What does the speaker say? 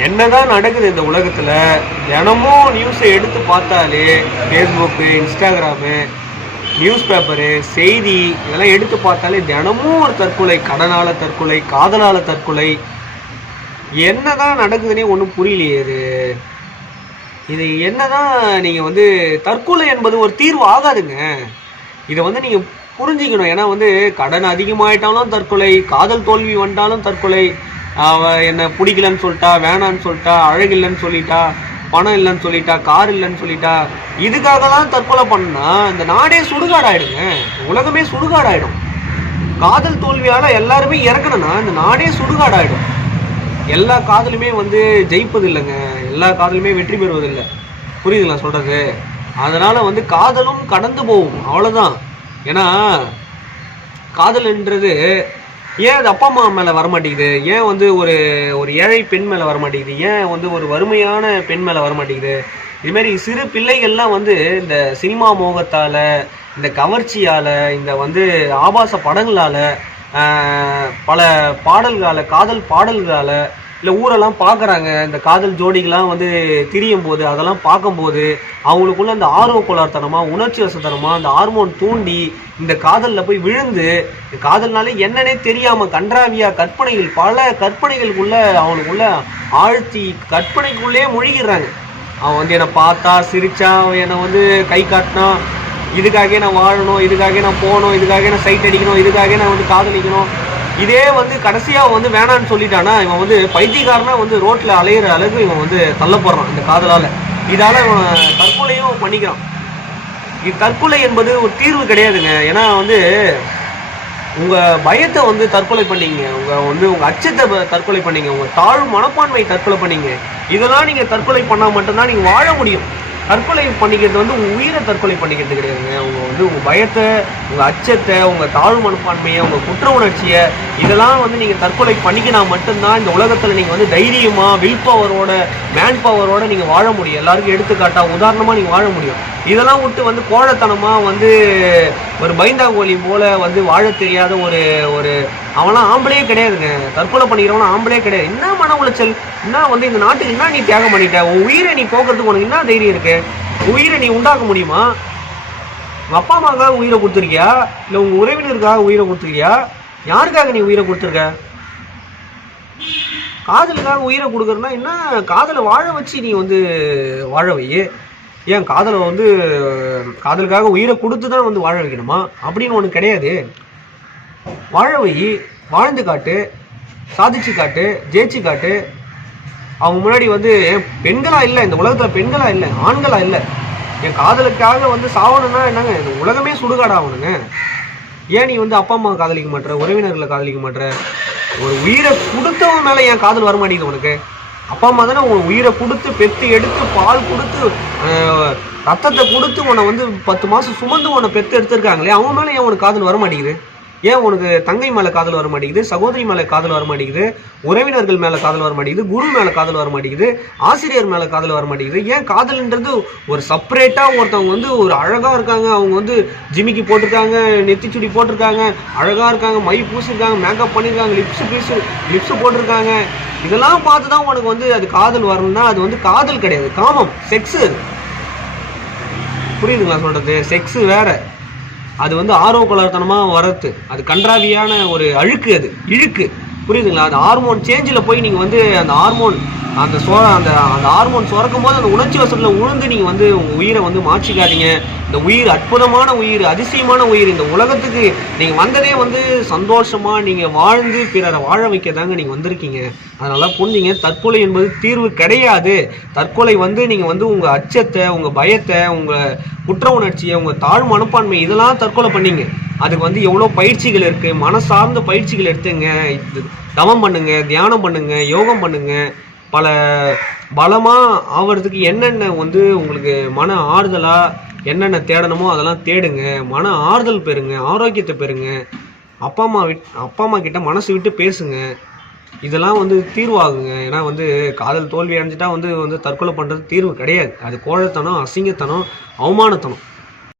என்னதான் நடக்குது இந்த உலகத்துல தினமும் நியூஸை எடுத்து பார்த்தாலே ஃபேஸ்புக்கு இன்ஸ்டாகிராமு நியூஸ் பேப்பரு செய்தி இதெல்லாம் எடுத்து பார்த்தாலே தினமும் ஒரு தற்கொலை கடனால தற்கொலை காதலால தற்கொலை. என்னதான் நடக்குதுன்னே ஒன்றும் புரியலையே இது. இது என்னதான் நீங்கள் வந்து தற்கொலை என்பது ஒரு தீர்வு ஆகாதுங்க. இதை வந்து நீங்கள் புரிஞ்சுக்கணும். ஏன்னா வந்து கடன் அதிகமாயிட்டாலும் தற்கொலை காதல் தோல்வி வந்தாலும் தற்கொலை. அவள் என்னை பிடிக்கலன்னு சொல்லிட்டா வேணான்னு சொல்லிட்டா அழகு இல்லைன்னு சொல்லிட்டா பணம் இல்லைன்னு சொல்லிட்டா கார் இல்லைன்னு சொல்லிட்டா இதுக்காகலாம் தற்கொலை பண்ணா இந்த நாடே சுடுகாடாயிடுங்க. உலகமே சுடுகாடாயிடும். காதல் தோல்வியால் எல்லாருமே இறக்கணும்னா இந்த நாடே சுடுகாடாயிடும். எல்லா காதலுமே வந்து ஜெயிப்பது இல்லைங்க எல்லா காதலுமே வெற்றி பெறுவதில்லை. புரியுதுங்களா சொல்கிறது அதனால் வந்து காதலும் கடந்து போகும். அவ்வளோதான் ஏன்னா காதல்ன்றது ஏன் அது அப்பா அம்மா மேலே வரமாட்டேங்குது? ஏன் வந்து ஒரு ஒரு ஏழை பெண் மேலே வரமாட்டேங்குது? ஏன் வந்து ஒரு வறுமையான பெண் மேலே வரமாட்டேங்குது? இதுமாரி சிறு பிள்ளைகள்லாம் வந்து இந்த சினிமா மோகத்தால் இந்த கவர்ச்சியால் இந்த வந்து ஆபாச படங்களால் பல பாடல்கால காதல் பாடல்களால் இல்லை ஊரெல்லாம் பார்க்குறாங்க இந்த காதல் ஜோடிகள்லாம் வந்து திரியும் போது அதெல்லாம் பார்க்கும்போது அவங்களுக்குள்ள அந்த ஆர்வ கோளாறுத்தனமாக உணர்ச்சி வசத்தனமாக அந்த ஹார்மோன் தூண்டி இந்த காதலில் போய் விழுந்து இந்த காதல்னாலே என்னன்னே தெரியாமல் கன்றாவியா கற்பனைகள் பல கற்பனைகளுக்குள்ளே அவனுக்குள்ள ஆழ்த்தி கற்பனைக்குள்ளே முழுகிடுறாங்க. அவன் வந்து என்னை பார்த்தா சிரிச்சா அவன் என்னை வந்து கை காட்டினா இதுக்காகவே நான் வாழணும் இதுக்காகவே நான் போகணும் இதுக்காகவே நான் சைட் அடிக்கணும் இதுக்காகவே நான் வந்து காதலிக்கணும். இதே வந்து கடைசியாக வந்து வேணான்னு சொல்லிட்டானா இவன் வந்து பைத்தியக்காரனா வந்து ரோட்டில் அலையிற அளவுக்கு இவன் வந்து தள்ளப்படுறான் இந்த காதலால். இதால் இவன் தற்கொலையும் பண்ணிக்கிறான். இது தற்கொலை என்பது ஒரு தீர்வு கிடையாதுங்க. ஏன்னா வந்து உங்கள் பயத்தை வந்து தற்கொலை பண்ணீங்க உங்கள் வந்து உங்கள் அச்சத்தை தற்கொலை பண்ணீங்க உங்கள் தாழ்வு மனப்பான்மையை தற்கொலை பண்ணீங்க இதெல்லாம் நீங்கள் தற்கொலை பண்ணால் மட்டும்தான் நீங்கள் வாழ முடியும். தற்கொலை பண்ணிக்கிறது வந்து உங்கள் உயிரை தற்கொலை பண்ணிக்கிறது கிடையாதுங்க. உங்கள் வந்து உங்கள் பயத்தை உங்கள் அச்சத்தை உங்கள் தாழ்வு மனப்பான்மையை உங்கள் குற்ற உணர்ச்சியை இதெல்லாம் வந்து நீங்கள் தற்கொலை பண்ணிக்கினா மட்டும்தான் இந்த உலகத்தில் நீங்கள் வந்து தைரியமாக வில் பவரோட மேன் பவரோட நீங்கள் வாழ முடியும். எல்லாருக்கும் எடுத்துக்காட்டாக உதாரணமாக நீங்கள் வாழ முடியும். இதெல்லாம் விட்டு வந்து கோழத்தனமாக வந்து ஒரு பைந்தாங்கோலி போல் வந்து வாழ தெரியாத ஒரு ஒரு அவனாம் ஆம்பளையே கிடையாதுங்க. தற்கொலை பண்ணிக்கிறவனா ஆம்பளையே கிடையாது. என்ன மன உளைச்சல்? என்ன வந்து இந்த நாட்டுக்கு என்ன நீ தியாகம் பண்ணிட்ட? உன் உயிரை நீ போக்குறதுக்கு உனக்கு என்ன தைரியம் இருக்கு? உயிரை நீ உண்டாக்க முடியுமா? உங்கள் அப்பா அம்மாவுக்காக உயிரை கொடுத்துருக்கியா? இல்லை உங்கள் உறவினருக்காக உயிரை கொடுத்துருக்கியா? யாருக்காக நீ உயிரை கொடுத்துருக்க? காதலுக்காக உயிரை கொடுக்குறனா என்ன? காதலை வாழ வச்சு நீ வந்து வாழ வை ஏன் காதலை வந்து காதலுக்காக உயிரை கொடுத்து தான் வந்து வாழ வைக்கணுமா? அப்படின்னு ஒன்று கிடையாது. வாழ வை வாழ்ந்து காட்டு சாதிச்சு காட்டு ஜெயிச்சு காட்டு. அவங்க முன்னாடி வந்து ஏன் பெண்களாக இல்லை இந்த உலகத்தில் பெண்களாக இல்லை ஆண்களாக இல்லை. என் காதலுக்காக வந்து சாவணும்னா என்னங்க? இந்த உலகமே சுடுகாடாகணுங்க ஏன் நீ வந்து அப்பா அம்மா காதலிக்க மாட்ற? உறவினர்களை காதலிக்க மாட்ற? ஒரு உயிரை கொடுத்தவன் மேலே என் காதல் வர மாட்டேங்குது உனக்கு? அப்பா அம்மா தானே உன் உயிரை கொடுத்து பெத்து எடுத்து பால் கொடுத்து ரத்தத்தை கொடுத்து உன்னை வந்து பத்து மாதம் சுமந்து உன்னை பெற்று எடுத்திருக்காங்களே அவன் மேலே ஏன் உனக்கு காதல் வர மாட்டேங்குது ஏன் உனக்கு தங்கை மேலே காதல் வர மாட்டேங்குது சகோதரி மேலே காதல் வர மாட்டேங்குது உறவினர்கள் மேலே காதல் வர மாட்டேங்குது குரு மேலே காதல் வர மாட்டேங்குது ஆசிரியர் மேலே காதல் வர மாட்டேங்குது ஏன் காதல்ன்றது ஒரு செப்பரேட்டாக ஒருத்தவங்க வந்து ஒரு அழகாக இருக்காங்க அவங்க வந்து ஜிமிக்கி போட்டிருக்காங்க நெத்திச்சுடி போட்டிருக்காங்க அழகாக இருக்காங்க மை பூசிருக்காங்க மேக்கப் பண்ணியிருக்காங்க லிப்ஸ் பீஸ் லிப்ஸ் போட்டிருக்காங்க. இதெல்லாம் பார்த்து தான் உனக்கு வந்து அது காதல் வரணும்னா அது வந்து காதல் கிடையாது காமம் செக்ஸு புரியுதுங்களா சொல்கிறது செக்ஸு வேறு. அது வந்து ஆர்வ கோளாறுத்தனமாக வரது அது கன்றாவியான ஒரு அழுக்கு அது இழுக்கு. புரியுதுங்களா? அந்த ஹார்மோன் சேஞ்சில் போய் நீங்கள் வந்து அந்த ஹார்மோன் அந்த சோ அந்த அந்த ஹார்மோன் சுரக்கும் போது அந்த உணர்ச்சி வசத்தில் உழுந்து நீங்கள் வந்து உங்கள் உயிரை வந்து மாற்றிக்காதீங்க. இந்த உயிர் அற்புதமான உயிர் அதிசயமான உயிர் இந்த உலகத்துக்கு நீங்கள் வந்ததே வந்து சந்தோஷமாக நீங்கள் வாழ்ந்து பிறரை வாழ வைக்க தாங்க நீங்கள் வந்திருக்கீங்க. அதனால புரிஞ்சிங்க தற்கொலை என்பது தீர்வு கிடையாது. தற்கொலை வந்து நீங்கள் வந்து உங்கள் அச்சத்தை உங்கள் பயத்தை உங்கள் குற்ற உணர்ச்சியை உங்கள் தாழ் மனப்பான்மை இதெல்லாம் தற்கொலை பண்ணீங்க. அதுக்கு வந்து எவ்வளோ பயிற்சிகள் இருக்குது மனசார்ந்த பயிற்சிகள் எடுத்துங்க. தவம் பண்ணுங்கள் தியானம் பண்ணுங்கள் யோகம் பண்ணுங்கள் பல பலமாக ஆகிறதுக்கு என்னென்ன வந்து உங்களுக்கு மன ஆறுதலாக என்னென்ன தேடணுமோ அதெல்லாம் தேடுங்க. மன ஆறுதல் பெறுங்க ஆரோக்கியத்தை பெறுங்க. அப்பா அம்மா விட் அப்பா அம்மா கிட்ட மனசு விட்டு பேசுங்க. இதெல்லாம் வந்து தீர்வாகுங்க. ஏன்னா வந்து காதல் தோல்வி அடைஞ்சிட்டா வந்து வந்து தற்கொலை பண்ணுறது தீர்வு கிடையாது. அது கோழத்தனம் அசிங்கத்தனம் அவமானத்தனம்.